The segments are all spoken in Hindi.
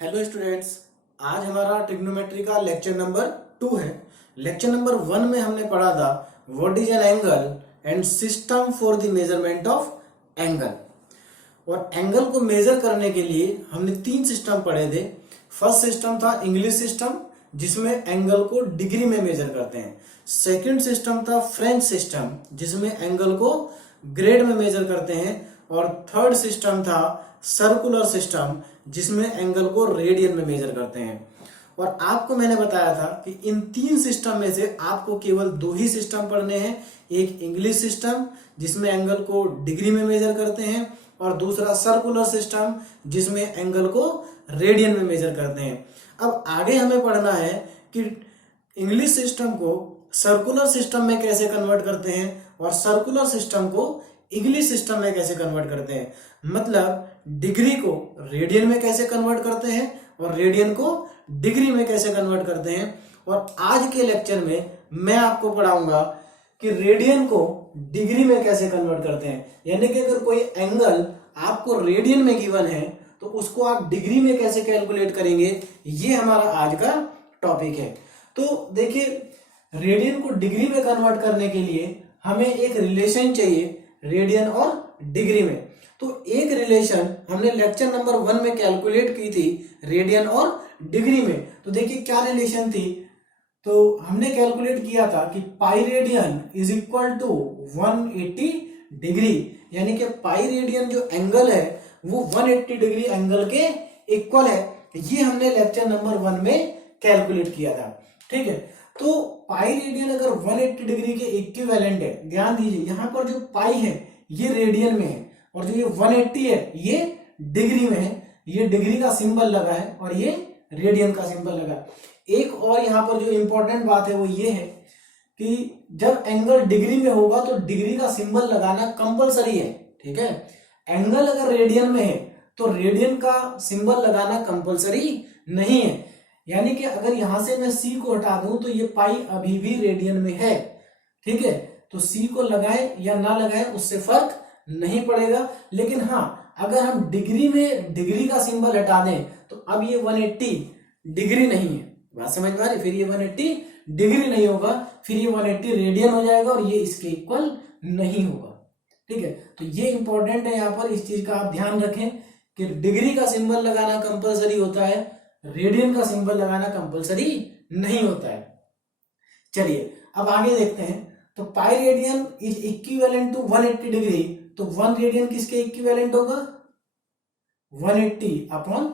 Hello students. आज हमारा ट्रिग्नोमेट्री का लेक्चर नंबर 2 है। लेक्चर नंबर 1 में हमने पढ़ा था what is an angle and system for the measurement of angle. और एंगल को मेजर करने के लिए हमने 3 सिस्टम पढ़े थे। फर्स्ट सिस्टम था इंग्लिश सिस्टम, जिसमें एंगल को डिग्री में मेजर करते हैं। सेकंड सिस्टम था फ्रेंच सिस्टम, जिसमें एंगल को ग्रेड में मेजर करते हैं। और थर्ड सिस्टम था सर्कुलर सिस्टम, जिसमें एंगल को रेडियन में मेजर करते हैं। और आपको मैंने बताया था कि इन 3 सिस्टम में से आपको केवल 2 ही सिस्टम पढ़ने हैं। एक इंग्लिश सिस्टम, जिसमें एंगल को डिग्री में मेजर करते हैं, और दूसरा सर्कुलर सिस्टम, जिसमें एंगल को रेडियन में मेजर करते हैं। अब आगे हमें पढ़ना है कि इंग्लिश सिस्टम को सर्कुलर सिस्टम में कैसे कन्वर्ट करते हैं और सर्कुलर सिस्टम को इंग्लिश सिस्टम में कैसे कन्वर्ट करते हैं। मतलब डिग्री को रेडियन में कैसे कन्वर्ट करते हैं और रेडियन को डिग्री में कैसे कन्वर्ट करते हैं। और आज के लेक्चर में मैं आपको पढ़ाऊंगा कि रेडियन को डिग्री में कैसे कन्वर्ट करते हैं। यानी कि अगर कोई एंगल आपको रेडियन में गिवन है तो उसको आप डिग्री में कैसे कैलकुलेट करेंगे, ये हमारा आज का टॉपिक है। तो देखिए, रेडियन को डिग्री में कन्वर्ट करने के लिए हमें एक रिलेशन चाहिए रेडियन और डिग्री में। तो एक रिलेशन हमने लेक्चर नंबर 1 में कैलकुलेट की थी रेडियन और डिग्री में। तो देखिए क्या रिलेशन थी। तो हमने कैलकुलेट किया था कि pi radian is equal to 180 degree. यानी कि पाई रेडियन जो एंगल है वो 180 डिग्री एंगल के इक्वल है। ये हमने लेक्चर नंबर 1 में कैलकुलेट किया था। ठीक है, तो पाई रेडियन अगर 180 डिग्री के इक्विवेलेंट है, ध्यान दीजिए यहाँ पर जो पाई है ये रेडियन में है और जो ये 180 है ये डिग्री में है। ये डिग्री का सिंबल लगा है और ये रेडियन का सिंबल लगा है। एक और यहाँ पर जो इंपॉर्टेंट बात है वो ये है कि जब एंगल डिग्री में होगा तो डिग्री का सिंबल लगाना कंपलसरी है। ठीक है, एंगल अगर रेडियन में है तो रेडियन का सिंबल लगाना कंपलसरी नहीं है। यानी कि अगर यहां से मैं सी को हटा दूं तो ये पाई अभी भी रेडियन में है। ठीक है, तो सी को लगाए या ना लगाए उससे फर्क नहीं पड़ेगा। लेकिन हाँ, अगर हम डिग्री में डिग्री का सिंबल हटा दें तो अब ये 180 डिग्री नहीं है। बात समझ में आ रही? फिर ये 180 डिग्री नहीं होगा, फिर ये 180 रेडियन हो जाएगा और ये इसके इक्वल नहीं होगा। ठीक है, तो ये इंपॉर्टेंट है। यहाँ पर इस चीज का आप ध्यान रखें कि डिग्री का सिंबल लगाना कंपलसरी होता है, रेडियन का सिंबल लगाना कंपलसरी नहीं होता है। चलिए अब आगे देखते हैं। तो pi radian is equivalent to 180 degree. तो 1 रेडियन किसके इक्विवेलेंट होगा? 180 अपॉन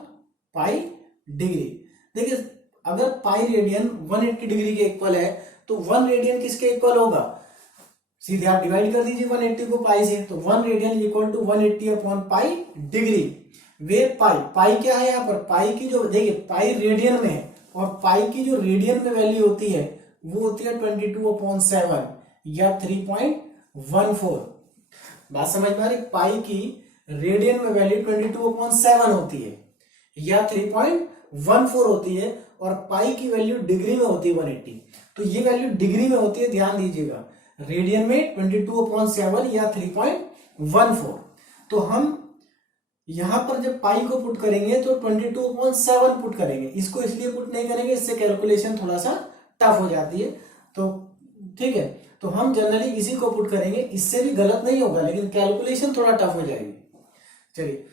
पाई डिग्री। देखिए, अगर पाई रेडियन 180 डिग्री के इक्वल है तो 1 रेडियन किसके इक्वल होगा? सीधे आप डिवाइड कर दीजिए 180 को पाई से। तो 1 radian equal to 180 upon pi degree. वे पाई क्या है यहाँ पर? पाई की जो, देखिए पाई रेडियन में है और पाई की जो रेडियन में वैल्यू होती है वो होती है 22/7 या 3.14। बात समझ में आ रही? पाई की रेडियन में वैल्यू 22/7 होती है या 3.14 होती है और पाई की वैल्यू डिग्री में होती है 180। तो ये वैल्यू डिग्री में होती है, ध्यान दीजिएगा। रेडियन में 22/7 या 3.14। तो हम यहां पर जब पाई को पुट करेंगे तो 22/7 पुट करेंगे। इसको इसलिए पुट नहीं करेंगे, इससे कैलकुलेशन थोड़ा सा टफ हो जाती है। तो ठीक है, तो हम जनरली इसी को पुट करेंगे। इससे भी गलत नहीं होगा लेकिन कैलकुलेशन थोड़ा टफ हो जाएगी। चलिए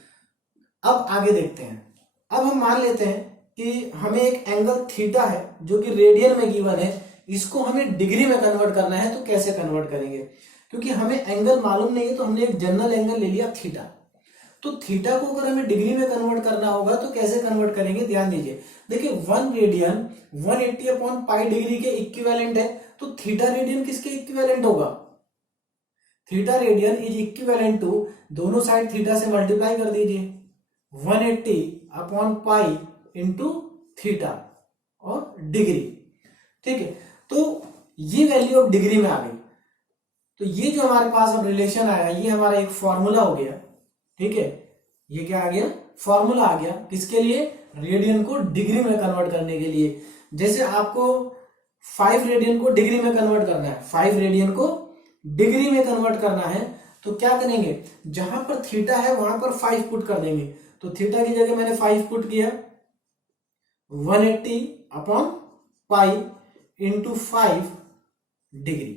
अब आगे देखते हैं। अब हम मान लेते हैं कि हमें एक एंगल थीटा है जो कि रेडियन में गिवन है, इसको हमें डिग्री में कन्वर्ट करना है। तो कैसे कन्वर्ट करेंगे? क्योंकि हमें एंगल मालूम नहीं है तो हमने एक जनरल एंगल ले लिया थीटा। तो थीटा को अगर हमें डिग्री में कन्वर्ट करना होगा तो कैसे कन्वर्ट करेंगे? ध्यान दीजिए। देखिए 1 रेडियन 180 अपॉन पाई डिग्री के इक्विवेलेंट है। तो थीटा रेडियन किसके इक्विवेलेंट होगा? Theta radian is equivalent to, दोनों साइड थीटा से मल्टीप्लाई कर दीजिए, 180 अपॉन पाई इंटू थीटा और डिग्री। ठीक है, तो ये वैल्यू अब डिग्री में आ गई। तो ये जो हमारे पास अब रिलेशन आया ये हमारा एक फॉर्मूला हो गया। ठीक है, ये क्या आ गया? फॉर्मूला आ गया। किसके लिए? रेडियन को डिग्री में कन्वर्ट करने के लिए। जैसे आपको 5 रेडियन को डिग्री में कन्वर्ट करना है, 5 रेडियन को डिग्री में कन्वर्ट करना है तो क्या करेंगे? जहां पर थीटा है वहां पर 5 पुट कर देंगे। तो थीटा की जगह मैंने 5 पुट किया 180 अपॉन पाई इंटू 5 डिग्री।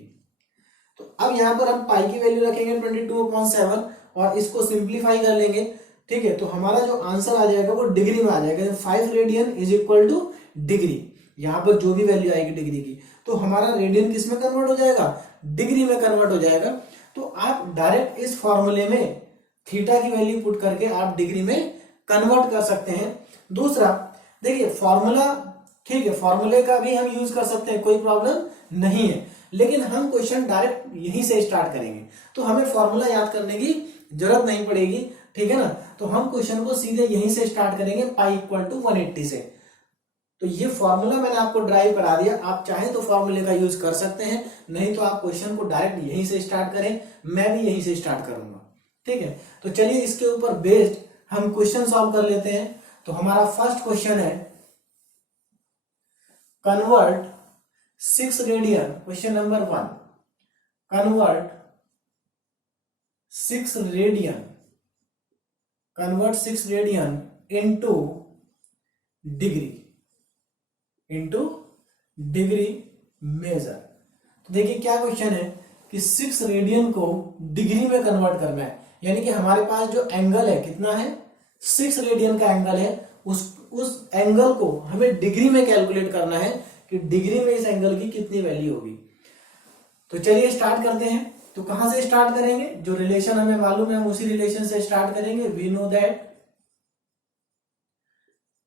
तो अब यहां पर हम पाई की वैल्यू रखेंगे 22/7 और इसको सिंप्लीफाई कर लेंगे। ठीक है, तो हमारा जो आंसर आ जाएगा वो डिग्री में आ जाएगा। 5 radian is equal two degree. यहां पर जो भी वैल्यू आएगी डिग्री की, तो हमारा रेडियन किस में कन्वर्ट हो जाएगा, डिग्री में कन्वर्ट हो जाएगा। तो आप डायरेक्ट इस फॉर्मूले में थीटा की वैल्यू पुट करके आप डिग्री में कन्वर्ट कर सकते हैं। दूसरा देखिए फॉर्मूला, ठीक है, फॉर्मूले का भी हम यूज कर सकते हैं, कोई प्रॉब्लम नहीं है, लेकिन हम क्वेश्चन डायरेक्ट यहीं से स्टार्ट करेंगे, तो हमें फॉर्मूला याद करने की जरूरत नहीं पड़ेगी। ठीक है ना, तो हम क्वेश्चन को सीधे यहीं से स्टार्ट करेंगे, पाई इक्वल टू 180 से। तो ये फॉर्मूला मैंने आपको ड्राइव करा दिया, आप चाहे तो फॉर्मूले का यूज कर सकते हैं, नहीं तो आप क्वेश्चन को डायरेक्ट यहीं से स्टार्ट करें, मैं भी यहीं से स्टार्ट करूंगा। ठीक है, तो चलिए इसके ऊपर बेस्ड हम क्वेश्चन सॉल्व कर लेते हैं। तो हमारा फर्स्ट क्वेश्चन है convert 6 radian, question number 1, convert 6 radian, convert 6 radian into degree measure. तो देखिए क्या क्वेश्चन है कि 6 रेडियन को डिग्री में कन्वर्ट करना है, यानी कि हमारे पास जो एंगल है कितना है, 6 रेडियन का एंगल है, उस एंगल को हमें डिग्री में कैलकुलेट करना है कि डिग्री में इस एंगल की कितनी वैल्यू होगी। तो चलिए स्टार्ट करते हैं। तो कहां से स्टार्ट करेंगे, जो रिलेशन हमें मालूम है हम उसी रिलेशन से स्टार्ट करेंगे। We know that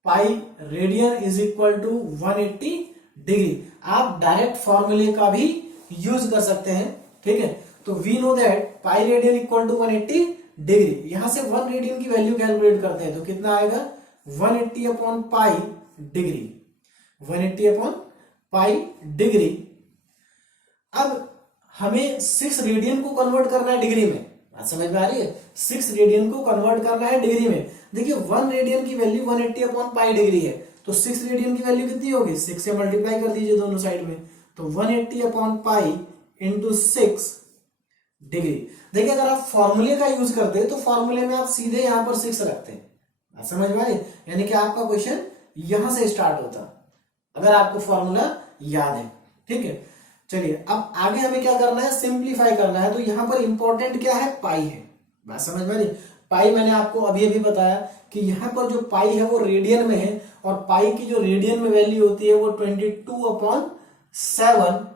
pi radian is equal to 180 degree. आप डायरेक्ट फॉर्मूले का भी यूज कर सकते हैं। ठीक है, तो we know that pi radian equal to 180 degree. यहां से 1 रेडियन की वैल्यू कैलकुलेट करते हैं, तो कितना आएगा 180 upon pi degree, 180 upon pi degree. अब हमें 6 रेडियन को कन्वर्ट करना है डिग्री में, बात समझ में आ रही है, 6 रेडियन को कन्वर्ट करना है डिग्री में। देखिए 1 रेडियन की वैल्यू 180 अपॉन पाई डिग्री है, तो 6 रेडियन की वैल्यू कितनी होगी, 6 से मल्टीप्लाई कर दीजिए दोनों साइड में, तो 180 अपॉन पाई इंटू 6 डिग्री। देखिए अगर आप फॉर्मूले का यूज करते हैं तो फॉर्मूले में आप सीधे यहां पर 6 रखते हैं, बात समझ में आ रही है, यानी कि आपका क्वेश्चन यहां से स्टार्ट होता अगर आपको फॉर्मूला याद है। ठीक है, चलिए अब आगे हमें क्या करना है, सिंप्लीफाई करना है। तो यहां पर इंपॉर्टेंट क्या है, पाई है, बात समझ में आ रही है। पाई मैंने आपको अभी अभी बताया कि यहां पर जो पाई है वो रेडियन में है, और पाई की जो रेडियन में वैल्यू होती है वो 22/7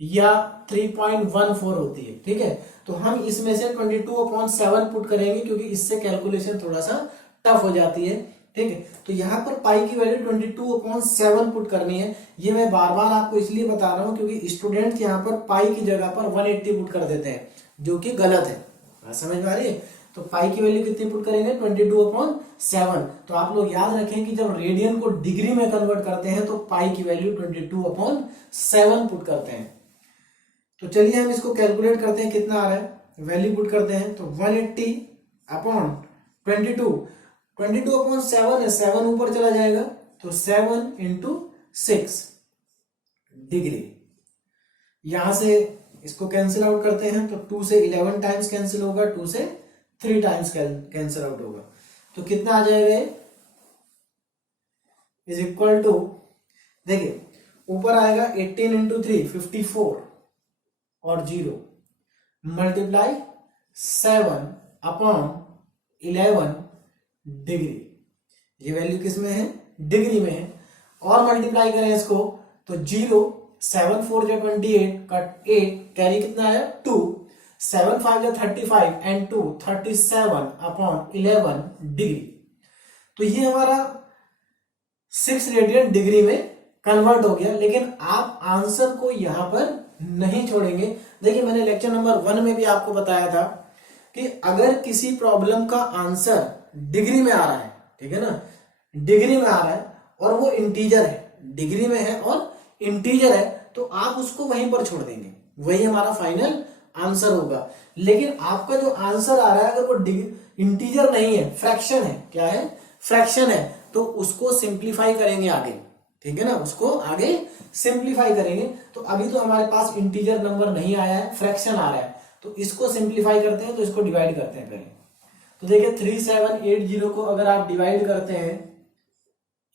या 3.14 होती है। ठीक है, तो हम इसमें से 22/7 पुट करेंगे, क्योंकि इससे कैलकुलेशन थोड़ा सा टफ हो जाती है। ठीक है, तो यहां पर पाई की वैल्यू 22/7 पुट करनी है। ये मैं बार बार आपको इसलिए बता रहा हूं क्योंकि स्टूडेंट यहां पर पाई की जगह पर 180 पुट कर देते हैं, जो कि गलत है, समझ में आ रही है। तो पाई की वैल्यू कितनी पुट करेंगे, 22/7। तो आप लोग याद रखें कि जब रेडियन को डिग्री में कन्वर्ट करते हैं तो पाई की वैल्यू 22/7 पुट करते हैं। तो चलिए हम इसको कैलकुलेट करते हैं, कितना आ रहा है, वैल्यू पुट करते हैं। तो 180 अपॉन 22/7 है, 7 ऊपर चला जाएगा, तो 7 इंटू 6 डिग्री। यहां से इसको कैंसिल आउट करते हैं, तो 2 से 11 टाइम्स कैंसिल होगा, 2 से 3 टाइम्स कैंसिल आउट होगा, तो कितना आ जाएगा, इज इक्वल टू, देखिए ऊपर आएगा 18 इंटू 3 54 और 0 मल्टीप्लाई 7 अपॉन 11 डिग्री। ये वैल्यू किस में है, डिग्री में है, और मल्टीप्लाई करें इसको तो 0, 7 4 जा 28 कट 8 कैरी कितना आया 2, 7 5 जा 35 एंड 2 37 अपॉन 11 डिग्री। तो ये हमारा 6 रेडियन डिग्री में कन्वर्ट हो गया। लेकिन आप आंसर को यहां पर नहीं छोड़ेंगे। देखिए मैंने लेक्चर नंबर 1 में भी आपको बताया था कि अगर किसी प्रॉब्लम का आंसर डिग्री में आ रहा है, ठीक है ना, डिग्री में आ रहा है और वो इंटीजर है, डिग्री में है और इंटीजर है, तो आप उसको वहीं पर छोड़ देंगे, वही हमारा फाइनल आंसर होगा। लेकिन आपका जो आंसर आ रहा है अगर वो इंटीजर नहीं है, फ्रैक्शन है, क्या है, फ्रैक्शन है, तो उसको सिंप्लीफाई करेंगे आगे, ठीक है ना, उसको आगे सिंप्लीफाई करेंगे। तो अभी तो हमारे पास इंटीजर नंबर नहीं आया है, फ्रैक्शन आ रहा है, तो इसको सिंप्लीफाई करते हैं, तो इसको डिवाइड करते हैं पहले। तो देखिए 3780 को अगर आप डिवाइड करते हैं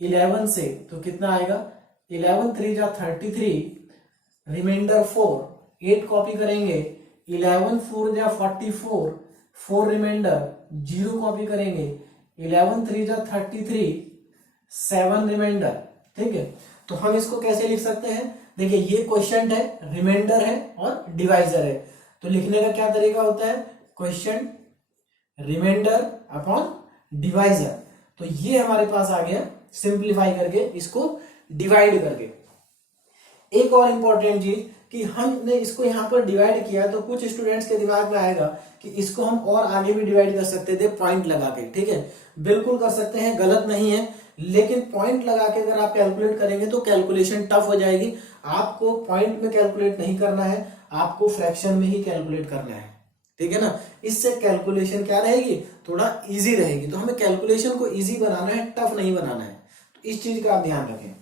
11 से, तो कितना आएगा 11 3 जा 33, रिमाइंडर 4, 8 कॉपी करेंगे, 11 4 जा 44, 4 रिमाइंडर, 0 कॉपी करेंगे, 11 3 जा 33, 7 रिमाइंडर। ठीक है, तो हम इसको कैसे लिख सकते हैं, देखिए ये क्वेश्चन है, रिमाइंडर है और डिवाइजर है, तो लिखने का क्या तरीका होता है, क्वेश्चन रिमाइंडर अपॉन डिवाइजर। तो ये हमारे पास आ गया सिंप्लीफाई करके, इसको डिवाइड करके। एक और इंपॉर्टेंट चीज कि हमने इसको यहां पर डिवाइड किया, तो कुछ स्टूडेंट्स के दिमाग में आएगा कि इसको हम और आगे भी डिवाइड कर सकते थे पॉइंट लगा के। ठीक है, बिल्कुल कर सकते हैं, गलत नहीं है, लेकिन पॉइंट लगा के अगर आप कैलकुलेट करेंगे तो कैलकुलेशन टफ हो जाएगी। आपको पॉइंट में कैलकुलेट नहीं करना है, आपको फ्रैक्शन में ही कैलकुलेट करना है। ठीक है ना, इससे कैलकुलेशन क्या रहेगी, थोड़ा इजी रहेगी। तो हमें कैलकुलेशन को इजी बनाना है, टफ नहीं बनाना है, तो इस चीज का आप ध्यान रखें।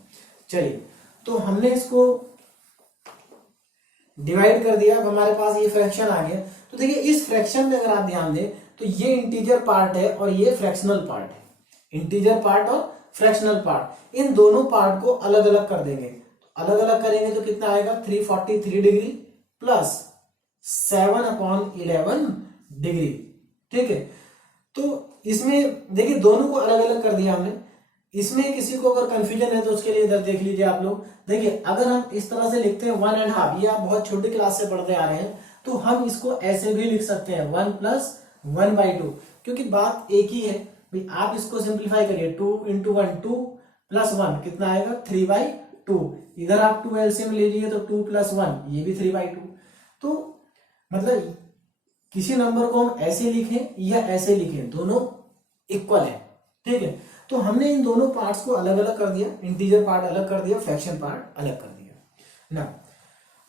चलिए, तो हमने इसको डिवाइड कर दिया, अब हमारे पास ये फ्रैक्शन आ गया। तो देखिए इस फ्रैक्शन में अगर आप ध्यान दें तो ये इंटीजर पार्ट है और ये फ्रैक्शनल पार्ट है, इंटीजर पार्ट और फ्रैक्शनल पार्ट, इन दोनों पार्ट को अलग अलग कर देंगे। तो अलग अलग करेंगे तो कितना आएगा 343 डिग्री प्लस 7/11 डिग्री। ठीक है, तो इसमें देखिए दोनों को अलग अलग कर दिया हमने। इसमें किसी को अगर कंफ्यूजन है तो उसके लिए इधर देख लीजिए आप लोग। देखिए अगर हम इस तरह से लिखते हैं 1.5, ये आप बहुत छोटी क्लास से पढ़ते आ रहे हैं, तो हम इसको ऐसे भी लिख सकते हैं 1 + 1/2, क्योंकि बात एक ही है भाई। आप इसको सिंप्लीफाई करिए, 2 × 1 2 + 1 कितना आएगा 3/2। इधर आप 2 एलसीएम लीजिए तो 2 + 1 ये भी 3/2। तो मतलब किसी नंबर को हम ऐसे लिखें या ऐसे लिखें, दोनों इक्वल है। ठीक है, तो हमने इन दोनों पार्ट्स को अलग अलग कर दिया, इंटीजर पार्ट अलग कर दिया, फ्रैक्शन पार्ट अलग कर दिया ना।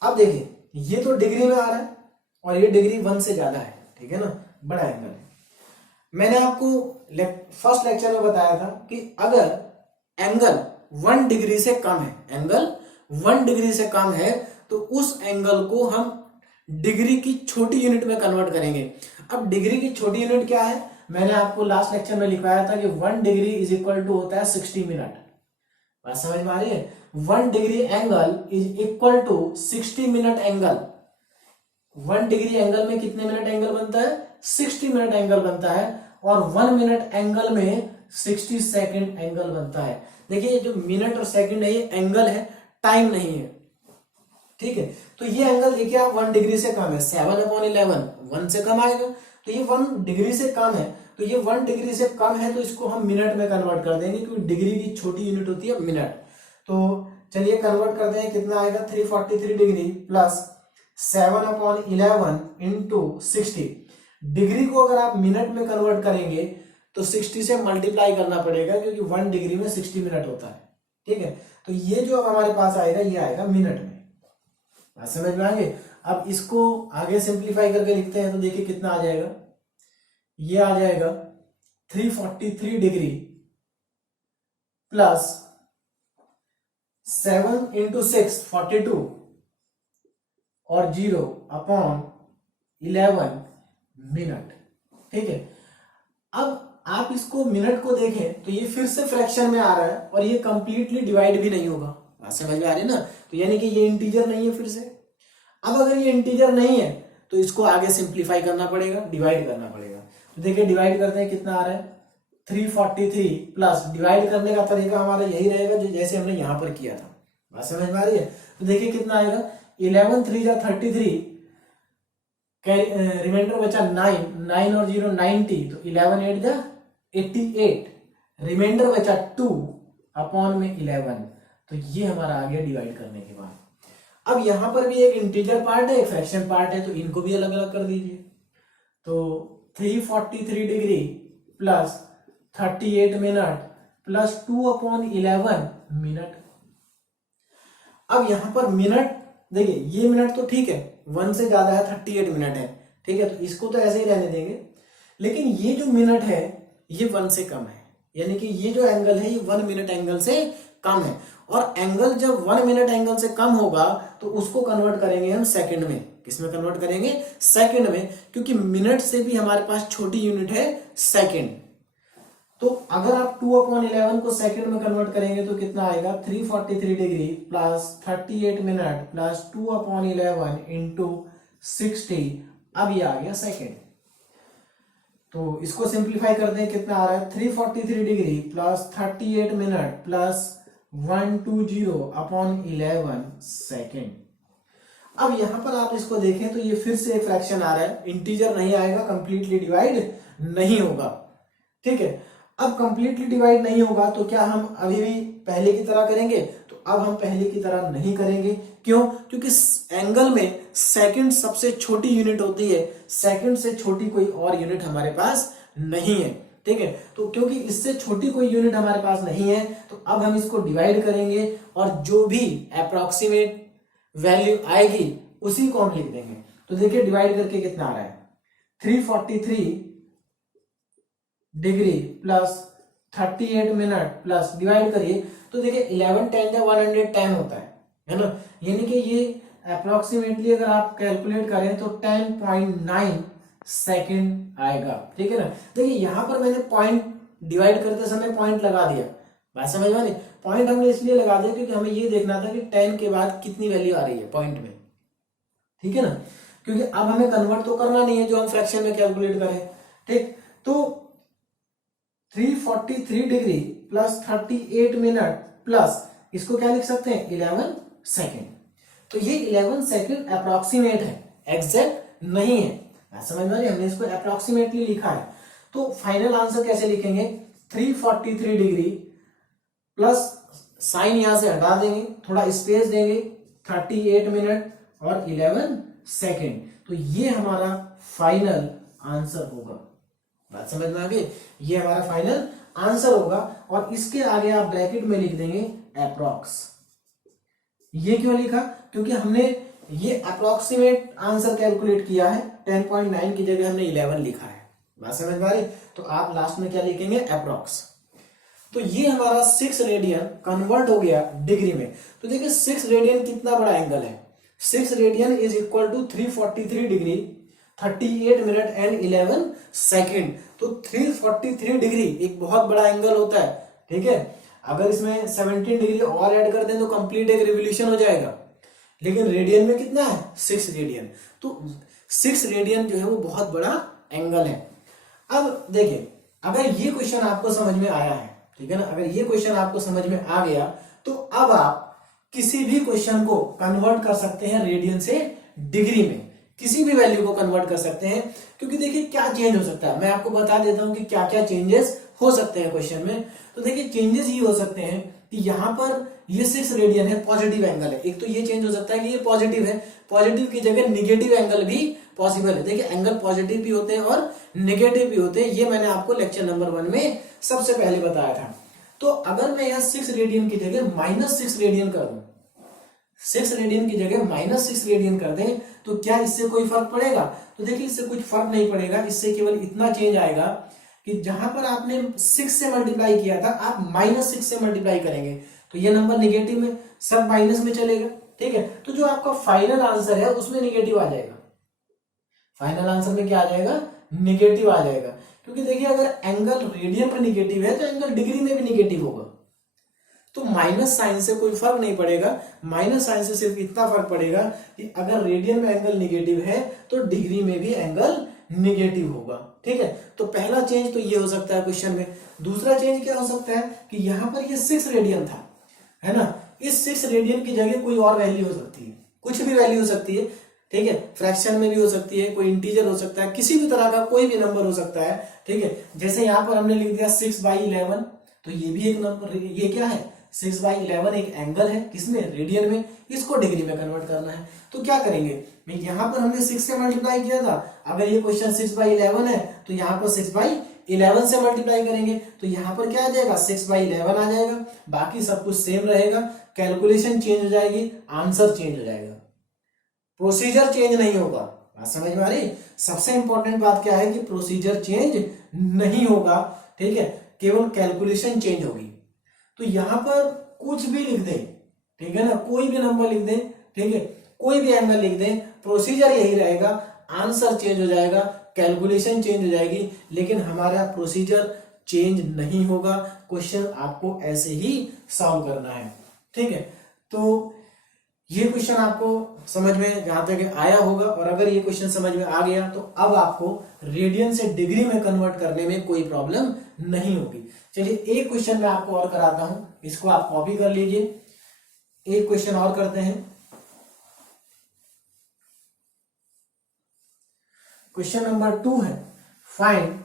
अब देखिए ये तो डिग्री में आ रहा है और ये डिग्री 1 से ज्यादा है। ठीक है ना, बड़ा एंगल है। मैंने आपको फर्स्ट लेक्चर में बताया था कि अगर एंगल 1 डिग्री से कम है, एंगल 1 डिग्री से कम है, तो उस एंगल को हम डिग्री की छोटी यूनिट में कन्वर्ट करेंगे। अब डिग्री की छोटी यूनिट क्या है, मैंने आपको लास्ट लेक्चर में लिखवाया था कि 1 डिग्री = होता है 60 मिनट। बात समझ में आ रही है, 1 degree angle = 60 minute angle. 1 degree angle में कितने मिनट एंगल बनता है, 60 मिनट एंगल बनता है, और 1 मिनट एंगल में 60 सेकंड एंगल बनता है। देखिए जो मिनट और सेकंड है ये एंगल है, टाइम नहीं है। ठीक है, तो ये एंगल देखिए आप 1 डिग्री से कम है, 7/11 1 से कम आएगा, तो ये 1 डिग्री से कम है, तो ये 1 डिग्री से कम है, तो इसको हम मिनट में कन्वर्ट कर देंगे, क्योंकि डिग्री की छोटी यूनिट होती है मिनट। तो चलिए कन्वर्ट करते हैं, कितना आएगा 343 डिग्री प्लस 7/11 × 60। डिग्री को अगर आप मिनट में कन्वर्ट करेंगे तो 60 से मल्टीप्लाई करना पड़ेगा, क्योंकि 1 डिग्री में 60 मिनट होता है। ठीक है, तो ये जो अब हमारे पास आएगा ये आएगा मिनट में। समझ में आएंगे। अब इसको आगे सिंप्लीफाई करके लिखते हैं तो देखिए कितना आ जाएगा, ये आ जाएगा 343 डिग्री प्लस 7 × 6 42 और 0/11 मिनट। ठीक है, अब आप इसको मिनट को देखें तो ये फिर से फ्रैक्शन में आ रहा है और ये कंप्लीटली डिवाइड भी नहीं होगा। बात समझ में आ रही है ना, तो यानी कि ये इंटीजर नहीं है फिर से। अब अगर ये इंटीजर नहीं है तो इसको आगे सिंप्लीफाई करना पड़ेगा, डिवाइड करना पड़ेगा। तो देखिए डिवाइड करते हैं, कितना आ रहा है 343 प्लस, डिवाइड करने का तरीका हमारा यही रहेगा जो जैसे हमने यहां पर किया था। बात समझ में आ रही है, तो देखिए कितना आएगा 11 3 जा 33, रिमाइंडर बचा 9, 9 और 0 90, तो 11 8 जा 88, रिमाइंडर बचा 2/11। तो ये हमारा आ गया डिवाइड करने के बाद। अब यहां पर भी एक इंटीजर पार्ट है, एक फ्रैक्शन पार्ट है, तो इनको भी अलग अलग कर दीजिए। तो 343 degree plus 38 minute plus 2/11 minute. अब यहां पर मिनट देखिए, ये मिनट तो ठीक है 1 से ज्यादा है, 38 मिनट है। ठीक है, तो इसको तो ऐसे ही रहने देंगे, लेकिन ये जो मिनट है ये 1 से कम है, यानी कि ये जो एंगल है ये 1 मिनट एंगल से कम है। और एंगल जब 1 मिनट एंगल से कम होगा तो उसको कन्वर्ट करेंगे हम सेकंड में। किसमें कन्वर्ट करेंगे, सेकंड में, क्योंकि मिनट से भी हमारे पास छोटी यूनिट है सेकंड। तो अगर आप 2/11 को सेकंड में कन्वर्ट करेंगे तो कितना आएगा, 343 degree plus 38 minute plus 2/11 into 60, अब ये आ गया सेकंड। तो इसको सिंप्लीफाई कर दें, कितना आ रहा है, 343 degree plus 38 minute plus 120/11 second. अब यहां पर आप इसको देखें तो ये फिर से एक फ्रैक्शन आ रहा है, इंटीजर नहीं आएगा, कंप्लीटली डिवाइड नहीं होगा। ठीक है, अब कंप्लीटली डिवाइड नहीं होगा तो क्या हम अभी भी पहले की तरह करेंगे, तो अब हम पहले की तरह नहीं करेंगे। क्यों, क्योंकि एंगल में सेकंड सबसे छोटी यूनिट होती है, सेकंड से छोटी कोई और यूनिट हमारे पास नहीं है। ठीक है, तो क्योंकि इससे छोटी कोई यूनिट हमारे पास नहीं है तो अब हम इसको डिवाइड करेंगे और जो भी अप्रोक्सीमेट वैल्यू आएगी उसी को हम लिख देंगे। तो देखिए डिवाइड करके कितना आ रहा है, 343 degree plus 38 minute plus, divide करिए तो देखिए 11 10 या 110 होता है ना, यानी कि ये अप्रोक्सीमेटली अगर आप कैलकुलेट करें तो 10.9 सेकंड आएगा। ठीक है ना, देखिए यहां पर मैंने पॉइंट डिवाइड करते समय पॉइंट लगा दिया, बात समझ में नहीं, पॉइंट हमने इसलिए लगा दिया क्योंकि हमें ये देखना था कि 10 के बाद कितनी वैल्यू आ रही है पॉइंट में। ठीक है ना, क्योंकि अब हमें कन्वर्ट तो करना नहीं है जो हम फ्रैक्शन में कैलकुलेट करें। ठीक, तो 343 डिग्री प्लस 38 मिनट प्लस, इसको क्या लिख सकते हैं, 11 सेकेंड। तो ये 11 सेकेंड अप्रोक्सीमेट है, एग्जैक्ट नहीं है, समझ में आ रही है, हमने इसको अप्रोक्सीमेटली लिखा है। तो फाइनल आंसर कैसे लिखेंगे, 343 डिग्री प्लस साइन यहां से हटा देंगे, थोड़ा स्पेस देंगे, 38 मिनट और 11 सेकेंड। तो ये हमारा फाइनल आंसर होगा, बात समझ में आ गई, ये हमारा फाइनल आंसर होगा। और इसके आगे आप ब्रैकेट में लिख देंगे अप्रॉक्स। ये क्यों लिखा, क्योंकि हमने ये अप्रोक्सीमेट आंसर कैलकुलेट किया है, 10.9 की जगह हमने 11 लिखा है, बात समझ में आ रही, तो आप लास्ट में क्या लिखेंगे, अप्रॉक्स। तो ये हमारा 6 रेडियन कन्वर्ट हो गया डिग्री में। तो देखिए 6 रेडियन कितना बड़ा एंगल है, 6 radian is equal to 343 degree 38 minute and 11 second. तो 343 डिग्री एक बहुत बड़ा एंगल होता है। ठीक है, अगर इसमें 17 डिग्री और ऐड कर दें तो कंप्लीट एक रिवोल्यूशन हो जाएगा, लेकिन रेडियन में कितना है, 6 रेडियन। तो 6 रेडियन जो है वो बहुत बड़ा एंगल है। अब देखिए अगर ये क्वेश्चन आपको समझ में आया है, ठीक है ना, अगर ये क्वेश्चन आपको समझ में आ गया तो अब आप किसी भी क्वेश्चन को कन्वर्ट कर सकते हैं रेडियन से डिग्री में, किसी भी वैल्यू को कन्वर्ट कर सकते हैं। क्योंकि देखिए क्या चेंज हो सकता है, मैं आपको बता देता हूं कि क्या क्या चेंजेस हो सकते हैं क्वेश्चन में। तो देखिए चेंजेस ये हो सकते हैं कि यहां पर ये 6 रेडियन है, पॉजिटिव एंगल है, एक तो ये चेंज हो सकता है कि ये पॉजिटिव है, पॉजिटिव की जगह निगेटिव एंगल भी पॉसिबल है। देखिए एंगल पॉजिटिव भी होते हैं और निगेटिव भी होते हैं, ये मैंने आपको लेक्चर नंबर 1 में सबसे पहले बताया था। तो अगर मैं यहां 6 रेडियन की जगह -6 रेडियन कर दूं, 6 रेडियन की जगह -6 रेडियन कर दें तो क्या इससे कोई फर्क पड़ेगा, तो देखिए इससे कुछ फर्क नहीं पड़ेगा। इससे केवल इतना चेंज आएगा कि जहां पर आपने 6 से मल्टीप्लाई किया था आप -6 से मल्टीप्लाई करेंगे तो ये नंबर निगेटिव में, सब माइनस में चलेगा। ठीक है, तो जो आपका फाइनल आंसर है उसमें निगेटिव आ जाएगा, फाइनल आंसर में क्या आ जाएगा, निगेटिव आ जाएगा। क्योंकि देखिए अगर एंगल रेडियन में निगेटिव है तो एंगल डिग्री में भी निगेटिव होगा। तो माइनस साइन से कोई फर्क नहीं पड़ेगा, माइनस साइन से सिर्फ इतना फर्क पड़ेगा कि अगर रेडियन में एंगल निगेटिव है तो डिग्री में भी एंगल निगेटिव होगा। ठीक है, तो पहला चेंज तो ये हो सकता है क्वेश्चन में। दूसरा चेंज क्या हो सकता है कि यहां पर ये 6 रेडियन था, है ना, इस 6 रेडियन की जगह कोई और वैल्यू हो सकती है, कुछ भी वैल्यू हो सकती है। ठीक है, फ्रैक्शन में भी हो सकती है, कोई इंटीजर हो सकता है, किसी भी तरह का कोई भी नंबर हो सकता है। ठीक है, जैसे यहां पर हमने लिख दिया 6/11, तो ये भी एक नंबर, ये क्या है, 6/11 एक एंगल है, किसमें, रेडियन में, इसको डिग्री में कन्वर्ट करना है। तो क्या करेंगे, यहां पर हमने 6 से मल्टीप्लाई किया था, अगर ये क्वेश्चन 6/11 है तो यहाँ पर 6/11 से मल्टीप्लाई करेंगे तो यहाँ पर क्या आ जाएगा, 6/11 आ जाएगा, बाकी सब कुछ सेम रहेगा, कैलकुलेशन चेंज हो जाएगी, आंसर चेंज हो जाएगा, प्रोसीजर चेंज नहीं होगा। बात समझ में आ रही, सबसे इंपॉर्टेंट बात क्या है कि प्रोसीजर चेंज नहीं होगा। ठीक है, केवल कैलकुलेशन चेंज होगी। तो यहां पर कुछ भी लिख दें, ठीक है ना, कोई भी नंबर लिख दें, ठीक है, कोई भी एंगल लिख दें, प्रोसीजर यही रहेगा, आंसर चेंज हो जाएगा, कैलकुलेशन चेंज हो जाएगी, लेकिन हमारा प्रोसीजर चेंज नहीं होगा, क्वेश्चन आपको ऐसे ही सॉल्व करना है। ठीक है, तो ये क्वेश्चन आपको समझ में जहां तक आया होगा, और अगर ये क्वेश्चन समझ में आ गया तो अब आपको रेडियन से डिग्री में कन्वर्ट करने में कोई प्रॉब्लम नहीं होगी। चलिए एक क्वेश्चन मैं आपको और कराता हूं, इसको आप कॉपी कर लीजिए। एक क्वेश्चन और करते हैं। क्वेश्चन नंबर 2 है, find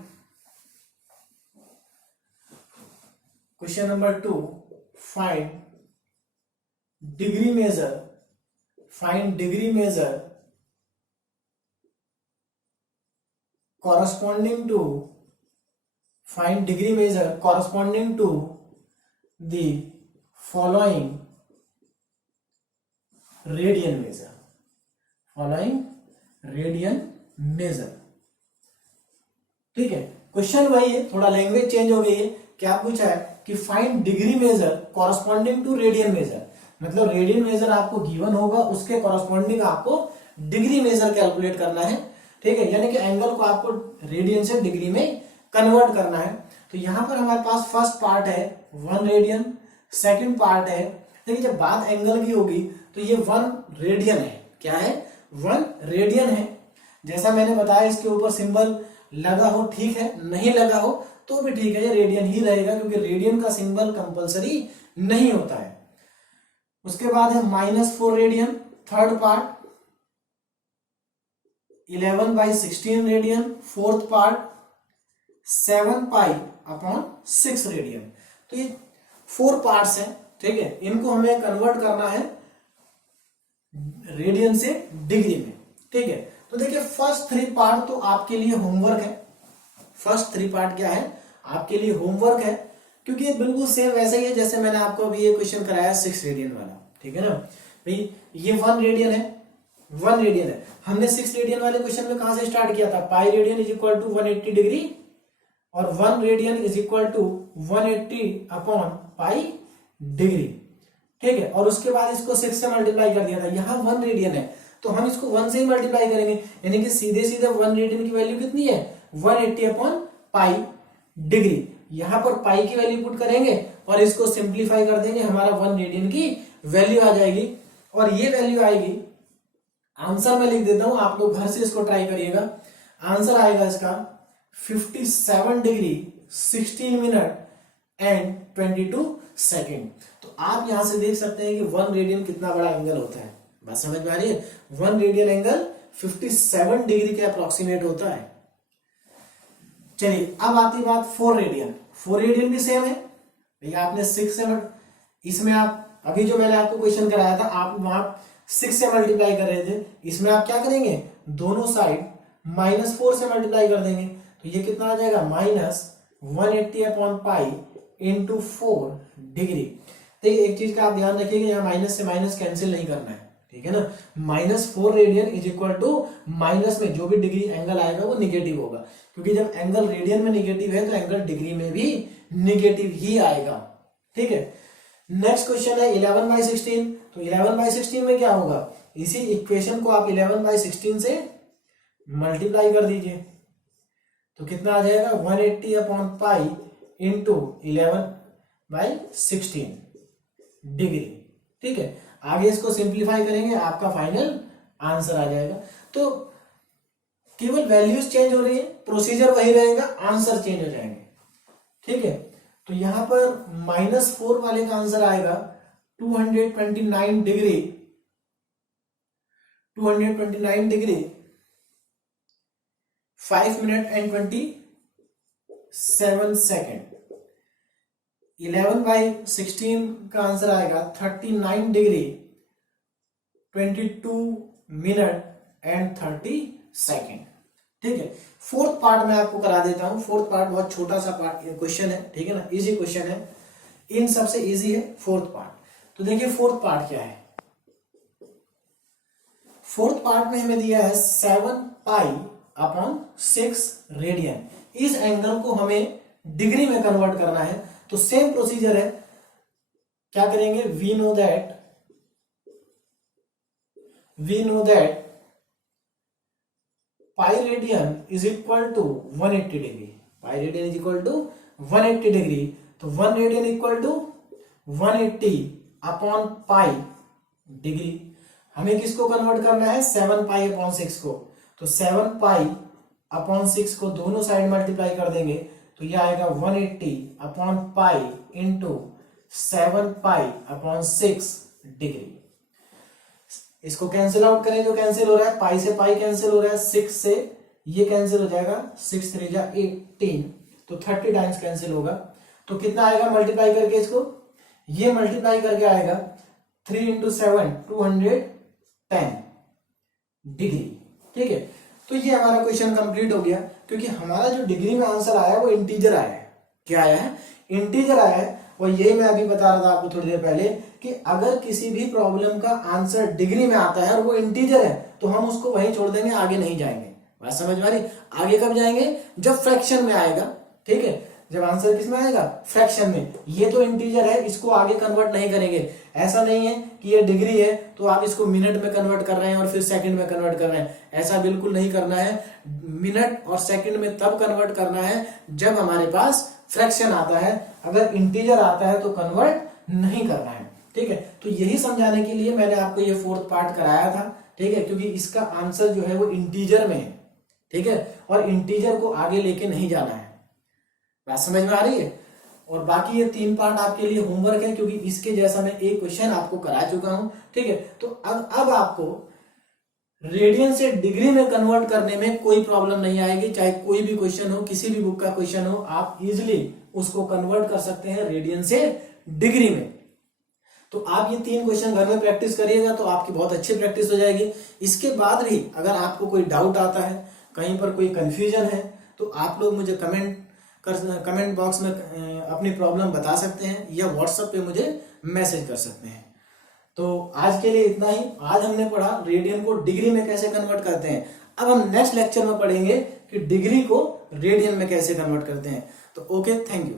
question number 2 find degree measure, find degree measure corresponding to, find degree measure corresponding to the following radian measure, following radian measure। ठीक है, क्वेश्चन वही है, थोड़ा लैंग्वेज चेंज हो गई है। क्या पूछा है कि find degree measure corresponding to radian measure, मतलब रेडियन मेजर आपको गिवन होगा, उसके कॉरस्पॉन्डिंग आपको डिग्री मेजर कैलकुलेट करना है। ठीक है, यानी कि एंगल को आपको रेडियन से डिग्री में कन्वर्ट करना है। तो यहां पर हमारे पास फर्स्ट पार्ट है 1 रेडियन, सेकंड पार्ट है, देखिए जब बात एंगल की होगी तो ये 1 रेडियन है। क्या है? 1 रेडियन है। जैसा मैंने बताया इसके ऊपर सिंबल लगा हो ठीक है, नहीं लगा हो तो भी ठीक है, ये रेडियन ही रहेगा, क्योंकि रेडियन का सिंबल कंपलसरी नहीं होता है। उसके बाद है -4 radian, third part 11/16 radian, fourth part 7π/6 radian. तो ये 4 पार्ट्स हैं। ठीक है, इनको हमें कन्वर्ट करना है रेडियन से डिग्री में। ठीक है, तो देखिए फर्स्ट 3 पार्ट तो आपके लिए होमवर्क है। फर्स्ट 3 पार्ट क्या है? आपके लिए होमवर्क है, क्योंकि ये बिल्कुल सेम वैसा ही है जैसे मैंने आपको अभी ये क्वेश्चन कराया 6 रेडियन वाला। ठीक है ना भाई, ये 1 रेडियन है, 1 रेडियन है। हमने 6 रेडियन वाले क्वेश्चन में कहां से स्टार्ट किया था? Pi radian is equal to 180 degree, और 1 रेडियन इज इक्वल टू 180/पाई डिग्री। ठीक है, और उसके बाद इसको 6 से मल्टीप्लाई कर दिया था। यहां 1 रेडियन है तो हम इसको 1 से ही मल्टीप्लाई करेंगे, यानी कि सीधे सीधे 1 रेडियन की वैल्यू कितनी है? 180/पाई डिग्री। यहां पर पाई की वैल्यू पुट करेंगे और इसको सिंप्लीफाई कर देंगे, हमारा 1 रेडियन की वैल्यू आ जाएगी। और ये वैल्यू आएगी, आंसर मैं लिख देता हूं, आप लोग घर से इसको ट्राई करिएगा। आंसर आएगा इसका 57 डिग्री 16 मिनट एंड 22 सेकेंड। तो आप यहां से देख सकते हैं कि 1 रेडियन कितना बड़ा एंगल होता है। बात समझ में आ रही है? 1 रेडियन एंगल 57 डिग्री के अप्रोक्सीमेट होता है। चलिए अब आती बात 4 रेडियन। 4 रेडियन भी सेम है भैया, आपने 6 से इसमें आप अभी जो मैंने आपको क्वेश्चन कराया था, आप वहां 6 से मल्टीप्लाई कर रहे थे, इसमें आप क्या करेंगे? दोनों साइड -4 से मल्टीप्लाई कर देंगे। तो ये कितना आ जाएगा? -180/पाई इंटू 4 डिग्री। तो एक चीज का आप ध्यान रखिएगा, यहाँ माइनस से माइनस कैंसिल नहीं करना है। ठीक है ना, -4 radian is equal to minus में जो भी डिग्री एंगल आएगा वो निगेटिव होगा, क्योंकि जब एंगल रेडियन में निगेटिव है तो एंगल डिग्री में भी निगेटिव ही आएगा। ठीक है, नेक्स्ट क्वेश्चन है 11/16। तो 11/16 में क्या होगा? इसी इक्वेशन को आप 11/16 से मल्टीप्लाई कर दीजिए, तो कितना आ जाएगा? 180/पाई इंटू 11/16 डिग्री। ठीक है, आगे इसको सिंप्लीफाई करेंगे, आपका फाइनल आंसर आ जाएगा। तो केवल वैल्यूज चेंज हो रही है, प्रोसीजर वही रहेगा, आंसर चेंज हो जाएंगे। ठीक है, तो यहां पर -4 वाले का आंसर आएगा 229 डिग्री 5 मिनट एंड 27 सेकेंड। 11/16 का आंसर आएगा 39 डिग्री 22 मिनट एंड 30 सेकेंड। ठीक है, फोर्थ पार्ट मैं आपको करा देता हूं। फोर्थ पार्ट बहुत छोटा सा पार्ट क्वेश्चन है। ठीक है ना, इजी क्वेश्चन है, इन सबसे इजी है फोर्थ पार्ट। तो देखिए फोर्थ पार्ट क्या है। फोर्थ पार्ट में हमें दिया है 7π/6 रेडियन। इस एंगल को हमें डिग्री में कन्वर्ट करना है, तो सेम प्रोसीजर है। क्या करेंगे? We know that pi radian is equal to 180 degree. Pi radian is equal to 180 degree, तो 1 radian equal to 180 upon pi degree. हमें किसको कन्वर्ट करना है, 7 पाई अपॉन 6 को, तो 7 पाई अपॉन 6 को दोनों साइड मल्टीप्लाई कर देंगे तो यह आएगा 180 upon pi into 7 pi upon 6 degree. इसको कैंसिल आउट करें तो कैंसिल हो रहा है, पाई से पाई कैंसिल हो रहा है, 6 से ये कैंसिल हो जाएगा, 6 3 जा 18, तो 30 टाइम्स कैंसिल होगा। तो कितना आएगा मल्टीप्लाई करके इसको, ये मल्टीप्लाई करके आएगा 3 इंटू 7 210 डिग्री। ठीक है, तो ये हमारा क्वेश्चन कंप्लीट हो गया, क्योंकि हमारा जो डिग्री में आंसर आया है वो इंटीजर आया है। क्या आया है, इंटीजर आया है। और यही मैं अभी बता रहा था आपको थोड़ी देर पहले कि अगर किसी भी प्रॉब्लम का आंसर डिग्री में आता है और वो इंटीजर है तो हम उसको वहीं छोड़ देंगे, आगे नहीं जाएंगे। बात समझ में आ रही, आगे कब जाएंगे, जब फ्रैक्शन में आएगा। ठीक है, जब आंसर किस में आएगा, फ्रैक्शन में। ये तो इंटीजर है, इसको आगे कन्वर्ट नहीं करेंगे। ऐसा नहीं है कि ये डिग्री है तो आप इसको मिनट में कन्वर्ट कर रहे हैं और फिर सेकंड में कन्वर्ट कर रहे हैं, ऐसा बिल्कुल नहीं करना है। मिनट और सेकंड में तब कन्वर्ट करना है जब हमारे पास फ्रैक्शन आता है, अगर इंटीजर आता है तो कन्वर्ट नहीं करना है। ठीक है, तो यही समझाने के लिए मैंने आपको ये 4th पार्ट कराया था। ठीक है, क्योंकि इसका आंसर जो है वो इंटीजर में है। ठीक है, और इंटीजर को आगे लेके नहीं जाना है। बात समझ में आ रही है। और बाकी ये 3 पार्ट आपके लिए होमवर्क है, क्योंकि इसके जैसा मैं एक क्वेश्चन आपको करा चुका हूं। ठीक है, तो अब आपको रेडियन से डिग्री में कन्वर्ट करने में कोई प्रॉब्लम नहीं आएगी। चाहे कोई भी क्वेश्चन हो, किसी भी बुक का क्वेश्चन हो, आप इजिली उसको कन्वर्ट कर सकते हैं रेडियन से डिग्री में। तो आप ये 3 क्वेश्चन घर में प्रैक्टिस करिएगा तो आपकी बहुत अच्छी प्रैक्टिस हो जाएगी। इसके बाद भी अगर आपको कोई डाउट आता है, कहीं पर कोई कंफ्यूजन है, तो आप लोग मुझे कमेंट बॉक्स में अपनी प्रॉब्लम बता सकते हैं या व्हाट्सएप पे मुझे मैसेज कर सकते हैं। तो आज के लिए इतना ही। आज हमने पढ़ा रेडियन को डिग्री में कैसे कन्वर्ट करते हैं। अब हम नेक्स्ट लेक्चर में पढ़ेंगे कि डिग्री को रेडियन में कैसे कन्वर्ट करते हैं। तो ओके, थैंक यू।